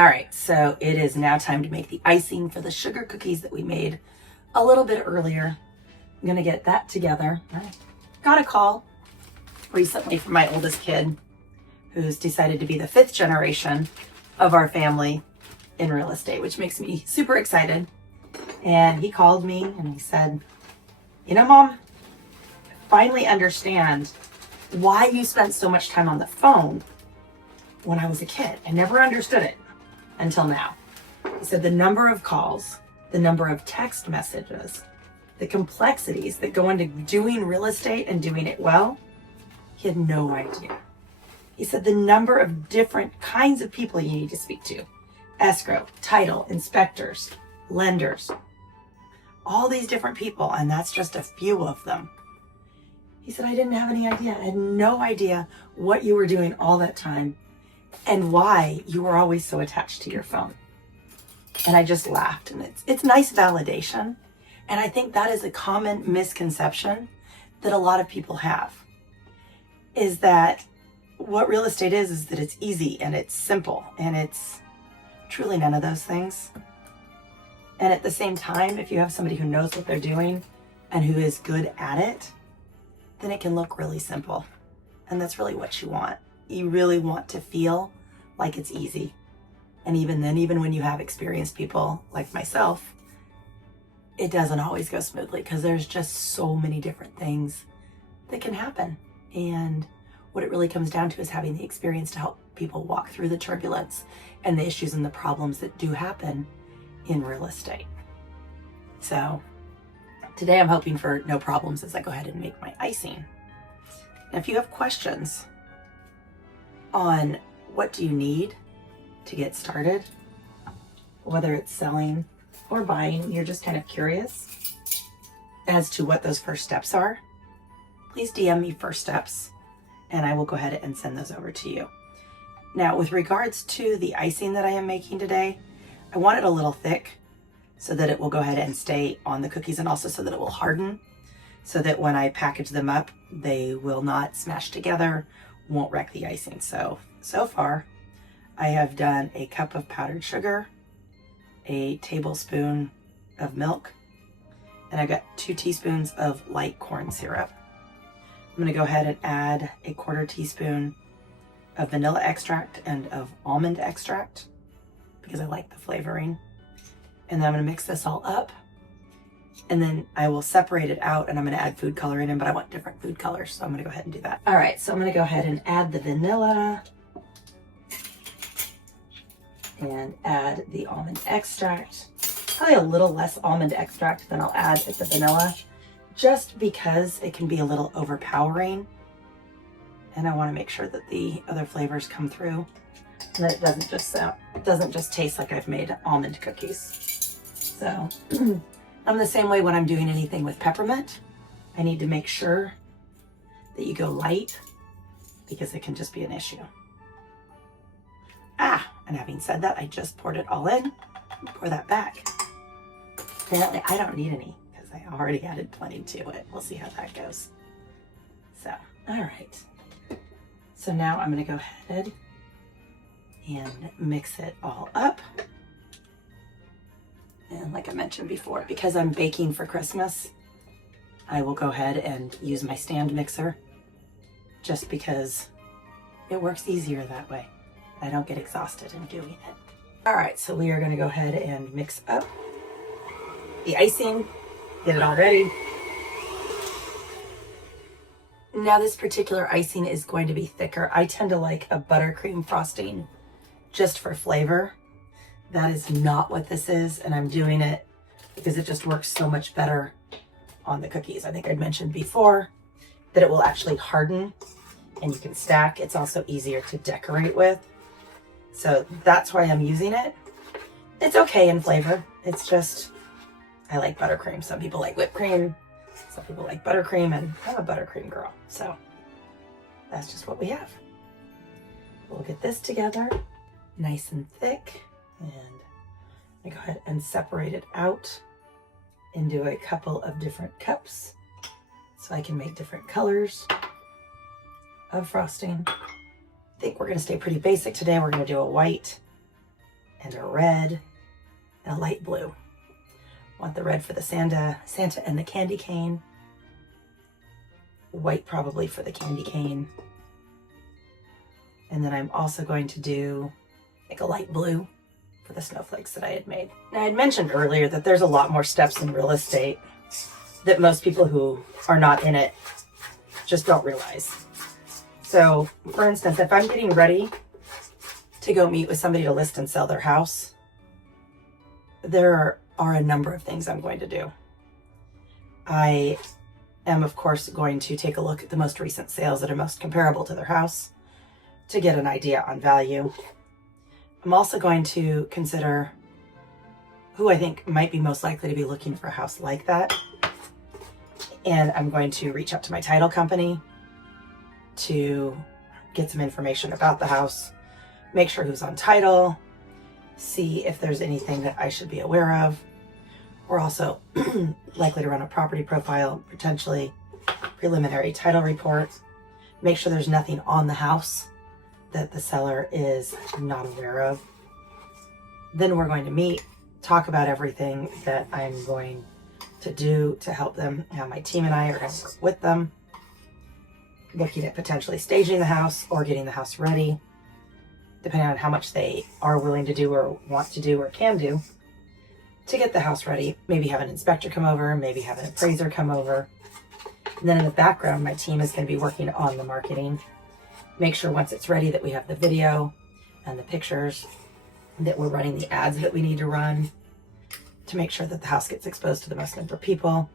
All right, so it is now time to make the icing for the sugar cookies that we made a little bit earlier. I'm gonna get that together. I got a call recently from my oldest kid who's decided to be the 5th generation of our family in real estate, which makes me super excited. And he called me and he said, you know, Mom, I finally understand why you spent so much time on the phone when I was a kid. I never understood it until now. He said the number of calls, the number of text messages, the complexities that go into doing real estate and doing it well, he had no idea. He said the number of different kinds of people you need to speak to: escrow, title, inspectors, lenders, all these different people, and that's just a few of them. He said, I didn't have any idea. I had no idea what you were doing all that time and why you were always so attached to your phone. And I just laughed, and it's nice validation. And I think that is a common misconception that a lot of people have, is that what real estate is that it's easy and it's simple, and it's truly none of those things. And at the same time, if you have somebody who knows what they're doing and who is good at it, then it can look really simple. And that's really what you want. You really want to feel like it's easy. And even then, even when you have experienced people like myself, it doesn't always go smoothly because there's just so many different things that can happen. And what it really comes down to is having the experience to help people walk through the turbulence and the issues and the problems that do happen in real estate. So today I'm hoping for no problems as I go ahead and make my icing. Now, if you have questions on what do you need to get started, whether it's selling or buying, you're just kind of curious as to what those first steps are, please DM me first steps and I will go ahead and send those over to you. Now, with regards to the icing that I am making today, I want it a little thick so that it will go ahead and stay on the cookies, and also so that it will harden, so that when I package them up, they will not smash together, won't wreck the icing. So far, I have done a cup of powdered sugar, a tablespoon of milk, and I've got 2 teaspoons of light corn syrup. I'm gonna go ahead and add a 1/4 teaspoon of vanilla extract and of almond extract because I like the flavoring. And then I'm gonna mix this all up, and then I will separate it out, and I'm gonna add food coloring in, but I want different food colors, so I'm gonna go ahead and do that. All right, so I'm gonna go ahead and add the vanilla and add the almond extract. Probably a little less almond extract than I'll add at the vanilla, just because it can be a little overpowering. And I wanna make sure that the other flavors come through, and that it doesn't just taste like I've made almond cookies. So I'm the same way when I'm doing anything with peppermint. I need to make sure that you go light because it can just be an issue. And having said that, I just poured it all in. Pour that back. Apparently I don't need any because I already added plenty to it. We'll see how that goes. So, all right. So now I'm gonna go ahead and mix it all up. And like I mentioned before, because I'm baking for Christmas, I will go ahead and use my stand mixer just because it works easier that way. I don't get exhausted in doing it. All right, so we are gonna go ahead and mix up the icing, get it all ready. Now this particular icing is going to be thicker. I tend to like a buttercream frosting just for flavor. That is not what this is, and I'm doing it because it just works so much better on the cookies. I think I'd mentioned before that it will actually harden and you can stack. It's also easier to decorate with. So that's why I'm using it. It's okay in flavor. It's just, I like buttercream. Some people like whipped cream. Some people like buttercream, and I'm a buttercream girl. So that's just what we have. We'll get this together nice and thick. And I go ahead and separate it out into a couple of different cups so I can make different colors of frosting. I think we're gonna stay pretty basic today. We're gonna do a white and a red and a light blue. Want the red for the Santa and the candy cane. White probably for the candy cane. And then I'm also going to do like a light blue for the snowflakes that I had made. Now, I had mentioned earlier that there's a lot more steps in real estate that most people who are not in it just don't realize. So, for instance, if I'm getting ready to go meet with somebody to list and sell their house, there are a number of things I'm going to do. I am, of course, going to take a look at the most recent sales that are most comparable to their house to get an idea on value. I'm also going to consider who I think might be most likely to be looking for a house like that. And I'm going to reach out to my title company to get some information about the house, make sure who's on title, see if there's anything that I should be aware of. We're also likely to run a property profile, potentially preliminary title report, make sure there's nothing on the house that the seller is not aware of. Then we're going to meet, talk about everything that I'm going to do to help them. How my team and I are going to work with them, looking at potentially staging the house or getting the house ready, depending on how much they are willing to do or want to do or can do to get the house ready. Maybe have an inspector come over, maybe have an appraiser come over. And then in the background, my team is going to be working on the marketing. Make sure once it's ready that we have the video and the pictures, that we're running the ads that we need to run to make sure that the house gets exposed to the most number of people,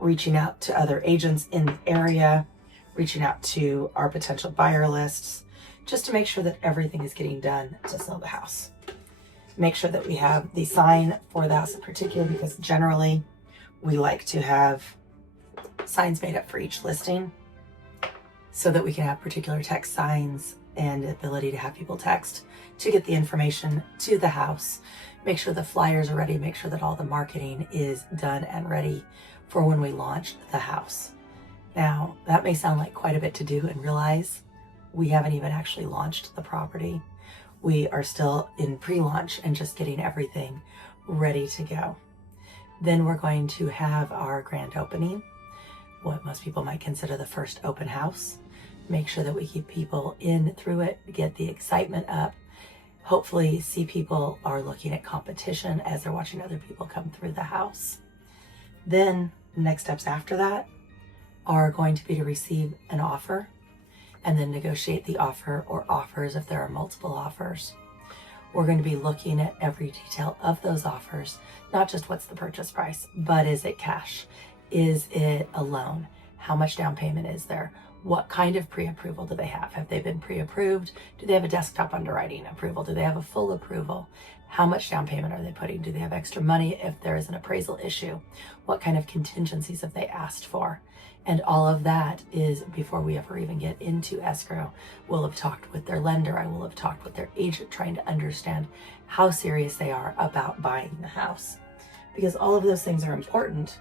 reaching out to other agents in the area, reaching out to our potential buyer lists, just to make sure that everything is getting done to sell the house. Make sure that we have the sign for the house in particular, because generally we like to have signs made up for each listing so that we can have particular text signs and the ability to have people text to get the information to the house. Make sure the flyers are ready, make sure that all the marketing is done and ready for when we launch the house. Now, that may sound like quite a bit to do, and realize we haven't even actually launched the property. We are still in pre-launch and just getting everything ready to go. Then we're going to have our grand opening, what most people might consider the first open house. Make sure that we keep people in through it, get the excitement up. Hopefully see people are looking at competition as they're watching other people come through the house. Then next steps after that are going to be to receive an offer and then negotiate the offer or offers if there are multiple offers. We're going to be looking at every detail of those offers, not just what's the purchase price, but is it cash? Is it a loan? How much down payment is there? What kind of pre-approval do they have? Have they been pre-approved? Do they have a desktop underwriting approval? Do they have a full approval? How much down payment are they putting? Do they have extra money if there is an appraisal issue? What kind of contingencies have they asked for? And all of that is before we ever even get into escrow. We'll have talked with their lender. I will have talked with their agent, trying to understand how serious they are about buying the house. Because all of those things are important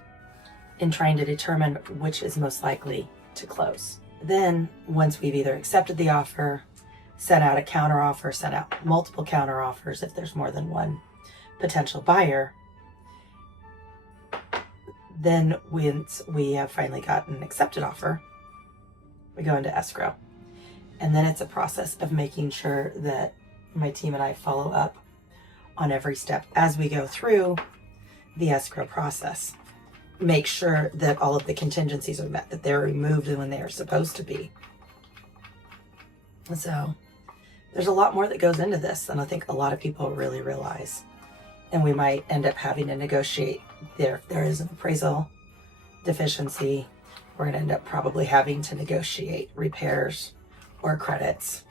in trying to determine which is most likely to close. Then, once we've either accepted the offer, sent out a counter offer, sent out multiple counter offers if there's more than one potential buyer, then once we have finally gotten an accepted offer, we go into escrow. And then it's a process of making sure that my team and I follow up on every step as we go through the escrow process. Make sure that all of the contingencies are met, that they're removed when they are supposed to be. So there's a lot more that goes into this than I think a lot of people really realize. And we might end up having to negotiate if there is an appraisal deficiency. We're going to end up probably having to negotiate repairs or credits,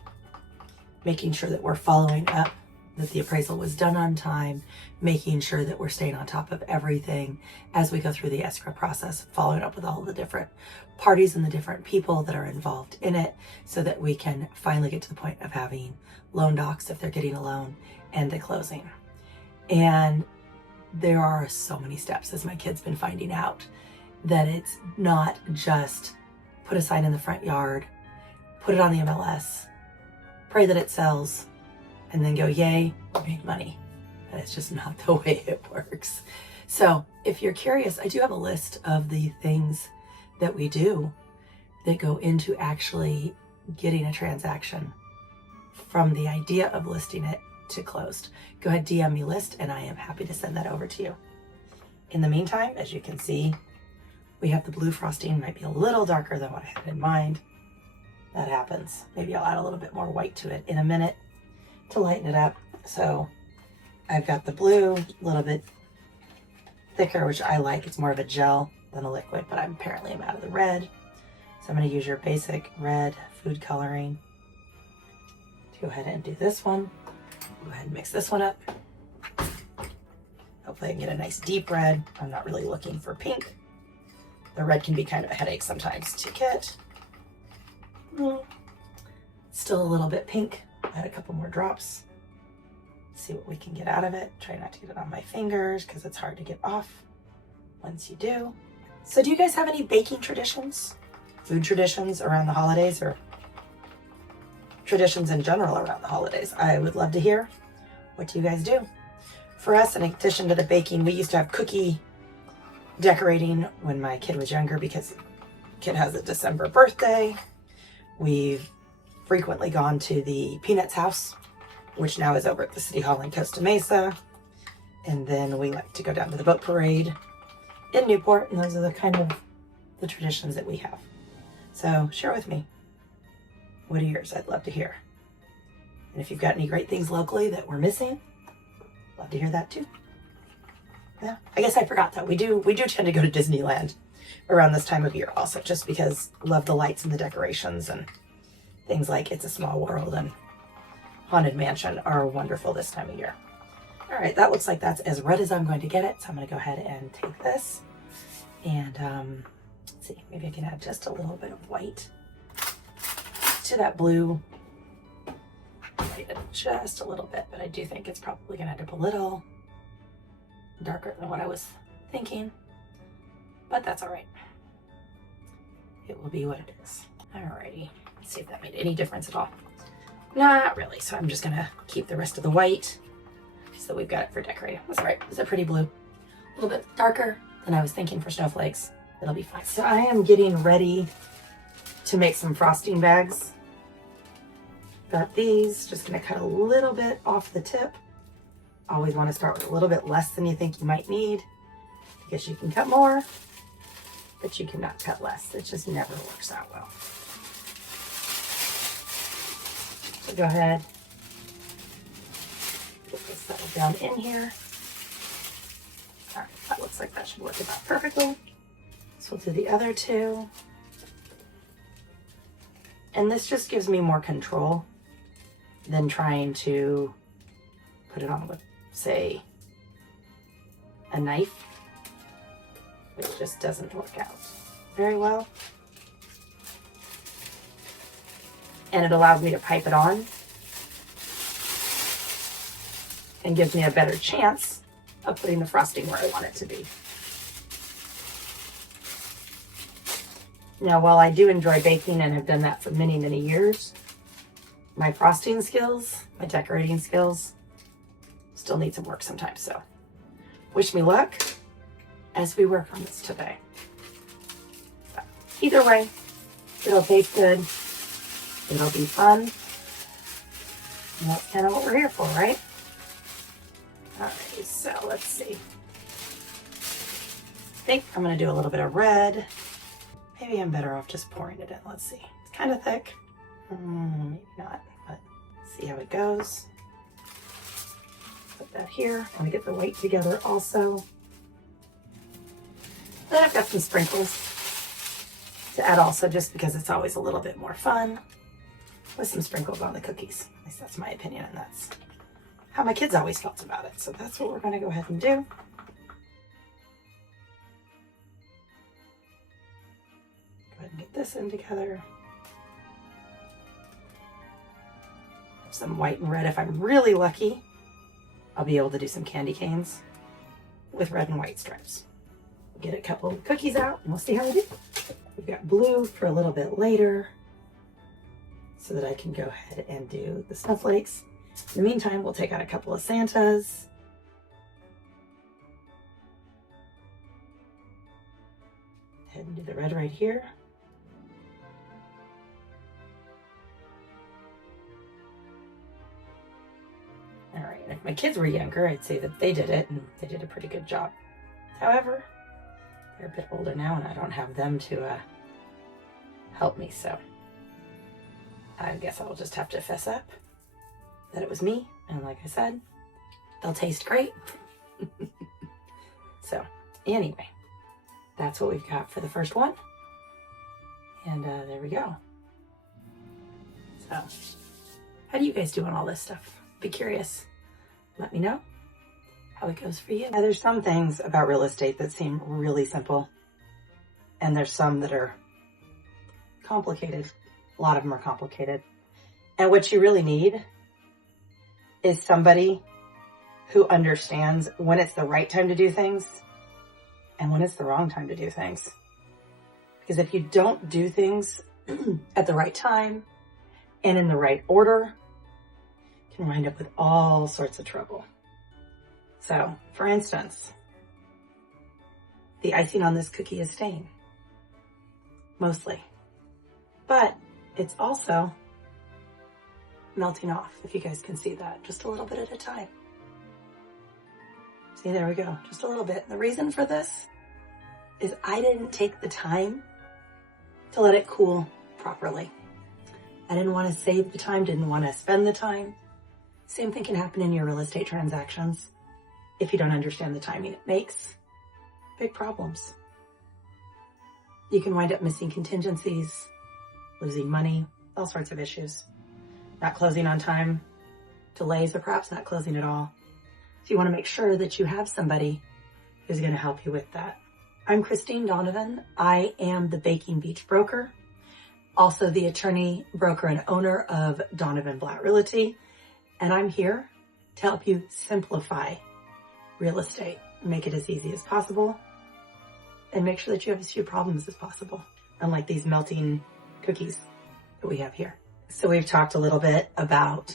making sure that we're following up, that the appraisal was done on time, making sure that we're staying on top of everything as we go through the escrow process, following up with all the different parties and the different people that are involved in it, so that we can finally get to the point of having loan docs if they're getting a loan and a closing. And there are so many steps, as my kid's been finding out, that it's not just put a sign in the front yard, put it on the MLS, pray that it sells, and then go, yay, we made money. And it's just not the way it works. So if you're curious, I do have a list of the things that we do that go into actually getting a transaction from the idea of listing it to closed. Go ahead, DM me list, and I am happy to send that over to you. In the meantime, as you can see, we have the blue frosting, might be a little darker than what I had in mind. That happens. Maybe I'll add a little bit more white to it in a minute to lighten it up. So I've got the blue, a little bit thicker, which I like. It's more of a gel than a liquid, but I'm out of the red. So I'm going to use your basic red food coloring to go ahead and do this one. Go ahead and mix this one up. Hopefully I can get a nice deep red. I'm not really looking for pink. The red can be kind of a headache sometimes to get. Still a little bit pink. Add a couple more drops. See what we can get out of it. Try not to get it on my fingers because it's hard to get off once you do. So do you guys have any baking traditions? Food traditions around the holidays, or traditions in general around the holidays? I would love to hear. What do you guys do? For us, in addition to the baking, we used to have cookie decorating when my kid was younger because kid has a December birthday. We've frequently gone to the Peanuts house, which now is over at the City Hall in Costa Mesa. And then we like to go down to the boat parade in Newport, and those are the kind of the traditions that we have. So share with me. What are yours? I'd love to hear. And if you've got any great things locally that we're missing, love to hear that too. Yeah, I guess I forgot that. We do tend to go to Disneyland around this time of year also, just because love the lights and the decorations, and things like It's a Small World and Haunted Mansion are wonderful this time of year. All right, that looks like that's as red as I'm going to get it. So I'm going to go ahead and take this and let's see, maybe I can add just a little bit of white to that blue. Just a little bit, but I do think it's probably going to end up a little darker than what I was thinking, but that's all right. It will be what it is. Alrighty, let's see if that made any difference at all. Not really, so I'm just gonna keep the rest of the white so that we've got it for decorating. That's all right. It's a pretty blue. A little bit darker than I was thinking for snowflakes. It'll be fine. So I am getting ready to make some frosting bags. Got these, just gonna cut a little bit off the tip. Always want to start with a little bit less than you think you might need. I guess you can cut more, but you cannot cut less. It just never works out well. So go ahead, get this settled down in here. All right, that looks like that should work about perfectly. So we'll do the other two. And this just gives me more control than trying to put it on with, say, a knife, which just doesn't work out very well. And it allows me to pipe it on and gives me a better chance of putting the frosting where I want it to be. Now, while I do enjoy baking and have done that for many, many years, my frosting skills, my decorating skills, still need some work sometimes. So wish me luck as we work on this today. So, either way, it'll taste good. It'll be fun. And that's kind of what we're here for, right? Alright, so let's see. I think I'm going to do a little bit of red. Maybe I'm better off just pouring it in. Let's see. It's kind of thick. Maybe not, but see how it goes. Put that here. I'm going to get the white together also. Then I've got some sprinkles to add also, just because it's always a little bit more fun with some sprinkles on the cookies. At least that's my opinion, and that's how my kids always felt about it. So that's what we're going to go ahead and do. Go ahead and get this in together. Some white and red. If I'm really lucky, I'll be able to do some candy canes with red and white stripes. Get a couple of cookies out and we'll see how we do. We've got blue for a little bit later so that I can go ahead and do the snowflakes. In the meantime, we'll take out a couple of Santas ahead and do the red right here. All right, if my kids were younger, I'd say that they did it and they did a pretty good job. However, they're a bit older now and I don't have them to help me, so I guess I'll just have to fess up that it was me. And like I said, they'll taste great. So anyway, that's what we've got for the first one. And there we go. So how do you guys do on all this stuff? Be curious. Let me know how it goes for you. Now, there's some things about real estate that seem really simple, and there's some that are complicated. A lot of them are complicated. And what you really need is somebody who understands when it's the right time to do things and when it's the wrong time to do things. Because if you don't do things at the right time and in the right order, you can wind up with all sorts of trouble. So, for instance, the icing on this cookie is staying, mostly. But it's also melting off, if you guys can see that, just a little bit at a time. See, there we go, just a little bit. The reason for this is I didn't take the time to let it cool properly. I didn't want to save the time, didn't want to spend the time. Same thing can happen in your real estate transactions. If you don't understand the timing, it makes big problems. You can wind up missing contingencies, losing money, all sorts of issues. Not closing on time, delays, or perhaps not closing at all. So you want to make sure that you have somebody who's going to help you with that. I'm Christine Donovan. I am the Baking Beach broker, also the attorney, broker, and owner of Donovan Realty. And I'm here to help you simplify real estate, make it as easy as possible, and make sure that you have as few problems as possible, unlike these melting cookies that we have here. So we've talked a little bit about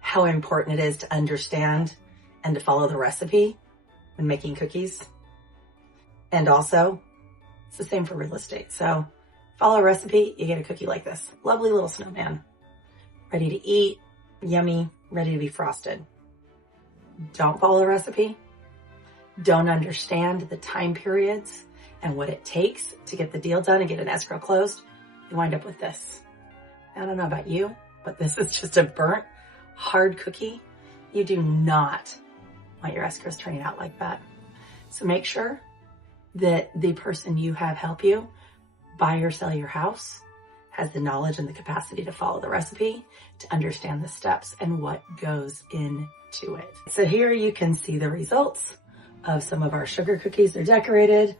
how important it is to understand and to follow the recipe when making cookies. And also, it's the same for real estate. So follow a recipe, you get a cookie like this. Lovely little snowman, ready to eat, yummy, ready to be frosted. Don't follow the recipe, don't understand the time periods and what it takes to get the deal done and get an escrow closed, you wind up with this. I don't know about you, but this is just a burnt, hard cookie. You do not want your escrows turning out like that. So make sure that the person you have help you buy or sell your house has the knowledge and the capacity to follow the recipe, to understand the steps and what goes into it. So here you can see the results of some of our sugar cookies. They're decorated,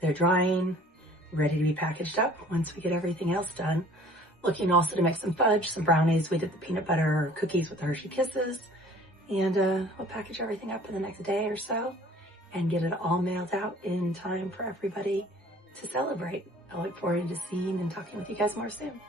they're drying, ready to be packaged up once we get everything else done. Looking also to make some fudge, some brownies. We did the peanut butter cookies with the Hershey Kisses. And we'll package everything up in the next day or so and get it all mailed out in time for everybody to celebrate. I look forward to seeing and talking with you guys more soon.